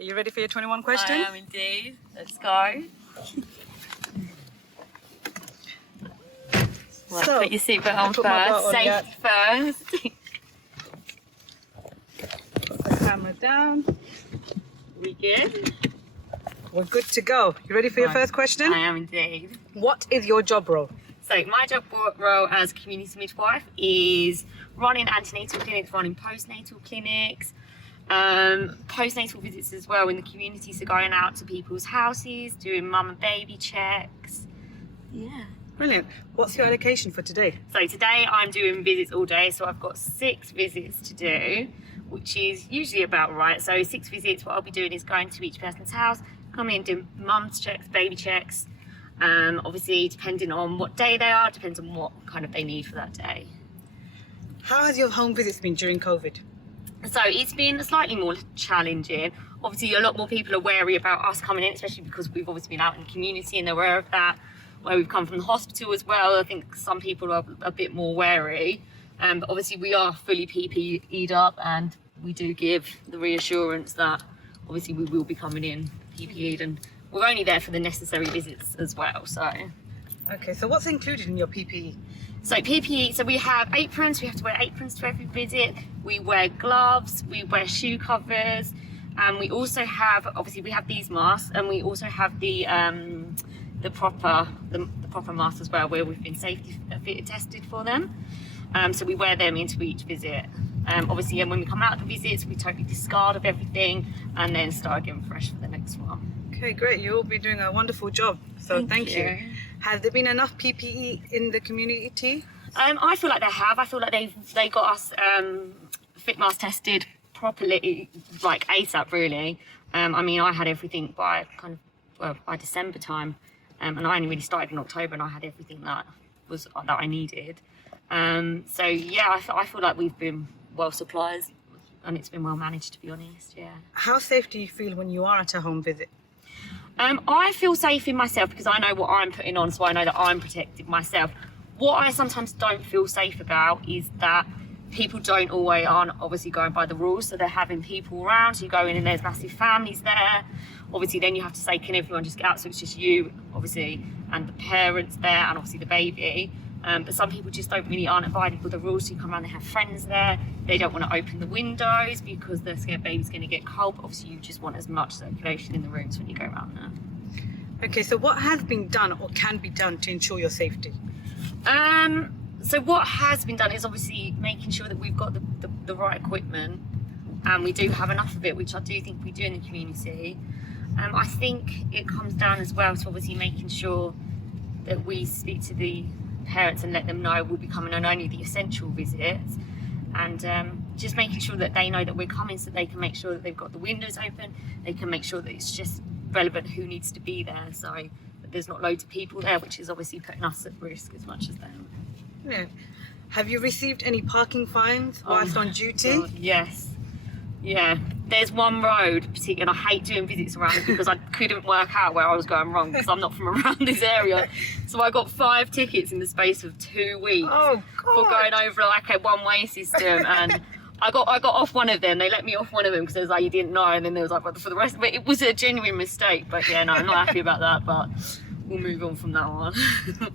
Are you ready for your 21 questions? I am indeed. Let's go. Well, So, put your seatbelt on put my belt first. on, yeah. Safety first. Put the camera down. We good? We're good to go. You ready for your first question? I am indeed. What is your job role? So my job role as community midwife is running antenatal clinics, running postnatal clinics, postnatal visits as well in the community, so going out to people's houses, doing mum and baby checks. Yeah. Brilliant. What's your allocation for today? So today I'm doing visits all day, so I've got 6 visits to do, which is usually about right. So 6 visits, what I'll be doing is going to each person's house, coming in, doing mum's checks, baby checks, obviously depending on what day they are, depends on what kind of they need for that day. How has your home visits been during COVID? So it's been slightly more challenging. Obviously a lot more people are wary about us coming in, especially because we've obviously been out in the community and they're aware of that. Where we've come from the hospital as well, I think some people are a bit more wary. But obviously we are fully PPE'd up, and we do give the reassurance that obviously we will be coming in PPE'd, and we're only there for the necessary visits as well. So Okay, so what's included in your PPE? So PPE, so we have aprons, we have to wear aprons to every visit, we wear gloves, we wear shoe covers, and we also have, obviously we have these masks, and we also have the proper masks as well, where we've been safety fit tested for them. So we wear them into each visit. Obviously, and when we come out of the visits, we totally discard of everything and then start again fresh for the next one. Okay, great. You'll be doing a wonderful job. So thank you. Has there been enough PPE in the community? I feel like they have. I feel like they got us fit mask tested properly, like ASAP really. I mean, I had everything by by December time, and I only really started in October, and I had everything that I needed. So yeah, I feel like we've been well supplied, and it's been well managed, to be honest. Yeah. How safe do you feel when you are at a home visit? I feel safe in myself because I know what I'm putting on, so I know that I'm protected myself. What I sometimes don't feel safe about is that people aren't obviously going by the rules, so they're having people around, so you go in and there's massive families there. Obviously then you have to say, can everyone just get out, so it's just you, obviously, and the parents there, and obviously the baby. But some people just aren't abiding with the rules, so you come around, they have friends there, they don't want to open the windows because they're scared baby's going to get cold, but obviously you just want as much circulation in the rooms when you go around there. Okay, so what has been done or can be done to ensure your safety? So what has been done is obviously making sure that we've got the right equipment, and we do have enough of it, which I do think we do in the community. I think it comes down as well to obviously making sure that we speak to the parents and let them know we'll be coming on only the essential visits, and just making sure that they know that we're coming, so they can make sure that they've got the windows open, they can make sure that it's just relevant who needs to be there, so that there's not loads of people there, which is obviously putting us at risk as much as them. Yeah. Have you received any parking fines whilst on duty? God, yes. Yeah, there's one road particularly, and I hate doing visits around it because I couldn't work out where I was going wrong because I'm not from around this area. So I got 5 tickets in the space of 2 weeks for going over like a one-way system, and I got off one of them. They let me off one of them because they was like, you didn't know, and then there was like, for the rest of it, it was a genuine mistake. But yeah, no, I'm not happy about that, but we'll move on from that one.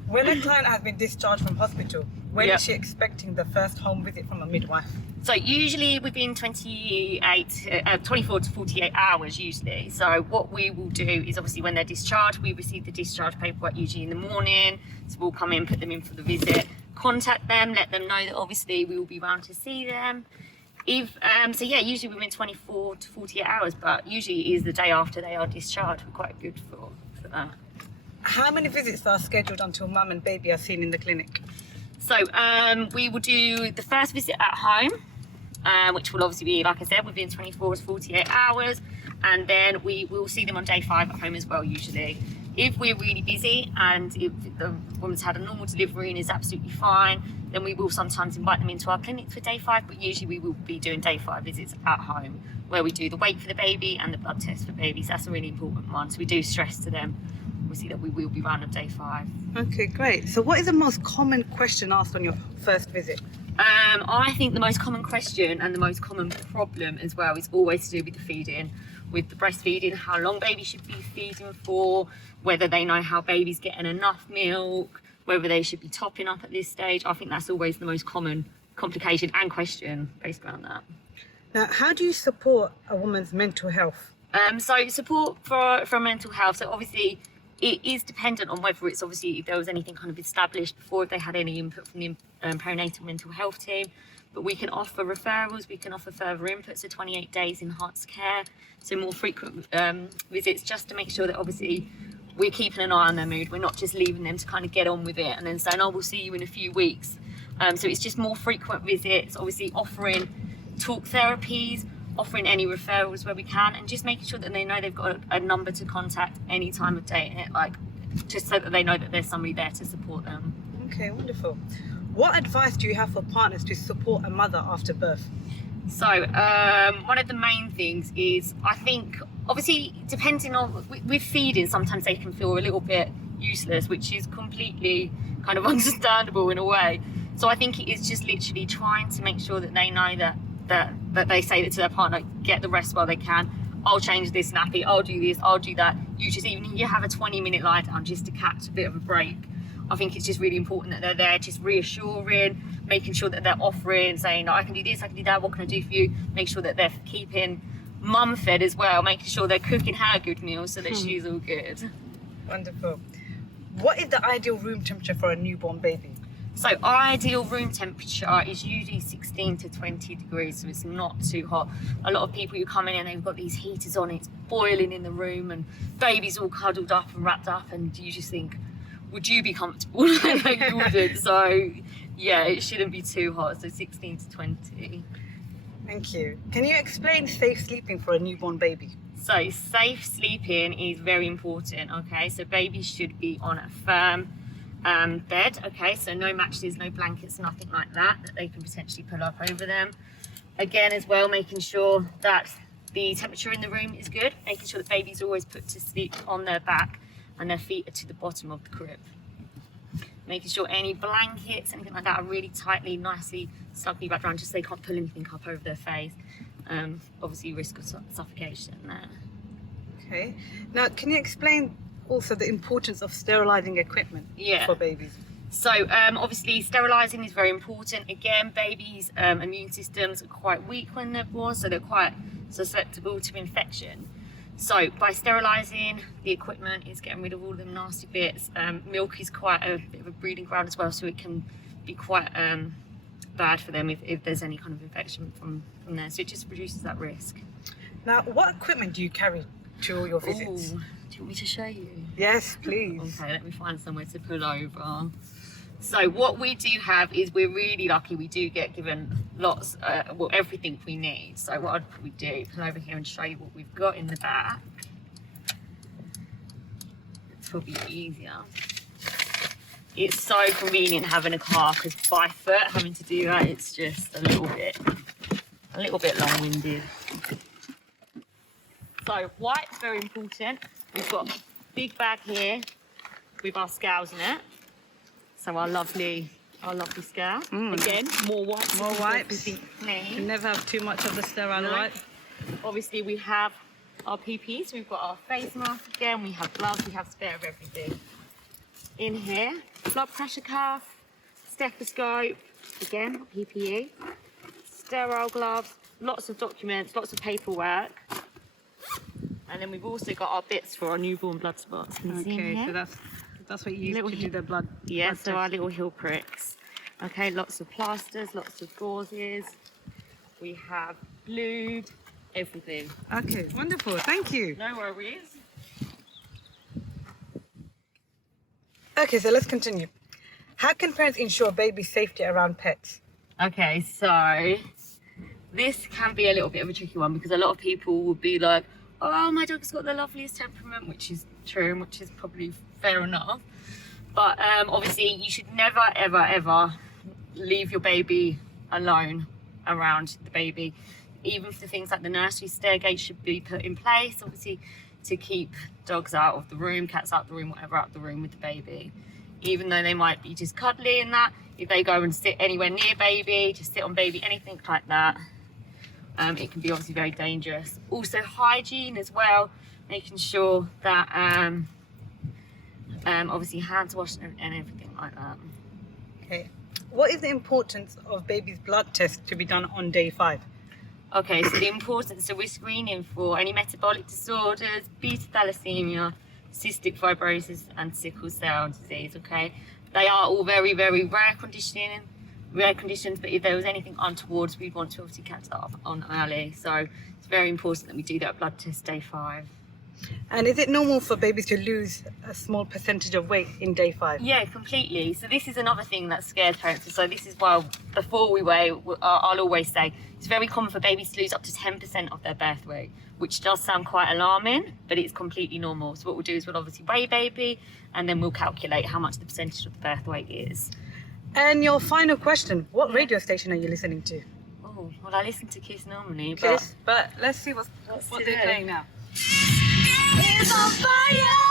When a client has been discharged from hospital, when is she expecting the first home visit from a midwife? So usually within 24 to 48 hours usually. So what we will do is obviously when they're discharged, we receive the discharge paperwork usually in the morning. So we'll come in, put them in for the visit, contact them, let them know that obviously we will be around to see them. So yeah, usually within 24 to 48 hours, but usually it is the day after they are discharged. We're quite good for that. How many visits are scheduled until mum and baby are seen in the clinic? So we will do the first visit at home, which will obviously be, like I said, within 24 to 48 hours. And then we will see them on day 5 at home as well, usually. If we're really busy and if the woman's had a normal delivery and is absolutely fine, then we will sometimes invite them into our clinic for day 5, but usually we will be doing day 5 visits at home, where we do the weight for the baby and the blood test for babies. That's a really important one. So we do stress to them, obviously, that we will be round on day 5. Okay, great. So what is the most common question asked on your first visit? I think the most common question and the most common problem as well is always to do with the feeding. with the breastfeeding, how long baby should be feeding for, whether they know how baby's getting enough milk, whether they should be topping up at this stage. I think that's always the most common complication and question based around that. Now, how do you support a woman's mental health? So support for mental health. So obviously it is dependent on whether it's obviously if there was anything kind of established before, if they had any input from the perinatal mental health team. But we can offer referrals, we can offer further input, so 28 days enhanced care, so more frequent visits, just to make sure that obviously we're keeping an eye on their mood. We're not just leaving them to kind of get on with it and then saying, oh, we'll see you in a few weeks. So it's just more frequent visits, obviously offering talk therapies, offering any referrals where we can, and just making sure that they know they've got a number to contact any time of day, like just so that they know that there's somebody there to support them. Okay, wonderful. What advice do you have for partners to support a mother after birth? So one of the main things is, I think, obviously depending on with feeding, sometimes they can feel a little bit useless, which is completely kind of understandable in a way. So I think it is just literally trying to make sure that they know that they say that to their partner, get the rest while they can. I'll change this nappy, I'll do this, I'll do that. You just, even if you have a 20-minute lie down just to catch a bit of a break, I think it's just really important that they're there, just reassuring, making sure that they're offering, saying, I can do this, I can do that, what can I do for you? Make sure that they're keeping mum fed as well, making sure they're cooking her good meals so that she's all good. Wonderful. What is the ideal room temperature for a newborn baby? So ideal room temperature is usually 16 to 20 degrees, so it's not too hot. A lot of people, you come in and they've got these heaters on, it's boiling in the room and baby's all cuddled up and wrapped up, and you just think, would you be comfortable? Like you wouldn't. So yeah, it shouldn't be too hot, so 16 to 20. Thank you. Can you explain safe sleeping for a newborn baby? So safe sleeping is very important, okay? So babies should be on a firm bed, okay? So no mattresses, no blankets, nothing like that they can potentially pull up over them. Again, as well, making sure that the temperature in the room is good, making sure that baby's always put to sleep on their back and their feet are to the bottom of the crib. Making sure any blankets, anything like that, are really tightly, nicely snugly wrapped around, just so they can't pull anything up over their face. Obviously risk of suffocation there. Okay. Now, can you explain also the importance of sterilising equipment for babies? So obviously sterilising is very important. Again, babies' immune systems are quite weak when they're born, so they're quite susceptible to infection. So by sterilising the equipment, it's getting rid of all them nasty bits. Milk is quite a bit of a breeding ground as well, so it can be quite bad for them if there's any kind of infection from there. So it just reduces that risk. Now, what equipment do you carry to all your visits? Ooh, do you want me to show you? Yes, please. Okay, let me find somewhere to pull over. So what we do have is, we're really lucky, we do get given lots, well, everything we need. So what I'd probably do, pull over here and show you what we've got in the back. It's probably easier. It's so convenient having a car, because by foot, having to do that, it's just a little bit long-winded. So white, very important. We've got a big bag here with our scales in it. So our lovely scale. Again, more wipes. More wipes. You Clean. never have too much of the sterile wipe. Obviously we have our PPEs. We've got our face mask again. We have gloves. We have spare of everything. In here, blood pressure cuff, stethoscope, again, PPE, sterile gloves, lots of documents, lots of paperwork. And then we've also got our bits for our newborn blood spots. Can you see in Okay, here? so that's what you use to do the blood. Yeah, blood so our little heel pricks. Okay, lots of plasters, lots of gauzes. We have lube, everything. Okay, wonderful. Thank you. No worries. Okay, so let's continue. How can parents ensure baby safety around pets? Okay, so this can be a little bit of a tricky one, because a lot of people will be like, oh, my dog's got the loveliest temperament, which is true, and which is probably fair enough. But obviously you should never, ever, ever leave your baby alone around the baby. Even for things like the nursery, stair gates should be put in place, obviously, to keep dogs out of the room, cats out of the room, whatever, out of the room with the baby. Even though they might be just cuddly and that, if they go and sit anywhere near baby, just sit on baby, anything like that, it can be obviously very dangerous. Also hygiene as well, making sure that obviously hands washed and everything like that. Okay. What is the importance of baby's blood test to be done on day 5? Okay, so the importance, so we're screening for any metabolic disorders, beta thalassemia, cystic fibrosis and sickle cell disease, okay? They are all very, very rare conditions, but if there was anything untoward, we'd want to obviously catch that up on early. So it's very important that we do that blood test day 5. And is it normal for babies to lose a small percentage of weight in day 5? Yeah, completely. So this is another thing that scares parents. So this is why before we weigh, I'll always say it's very common for babies to lose up to 10% of their birth weight, which does sound quite alarming, but it's completely normal. So what we'll do is we'll obviously weigh baby, and then we'll calculate how much the percentage of the birth weight is. And your final question, what radio station are you listening to? Oh, well, I listen to Kiss normally, But let's see what they're playing now. It's on fire!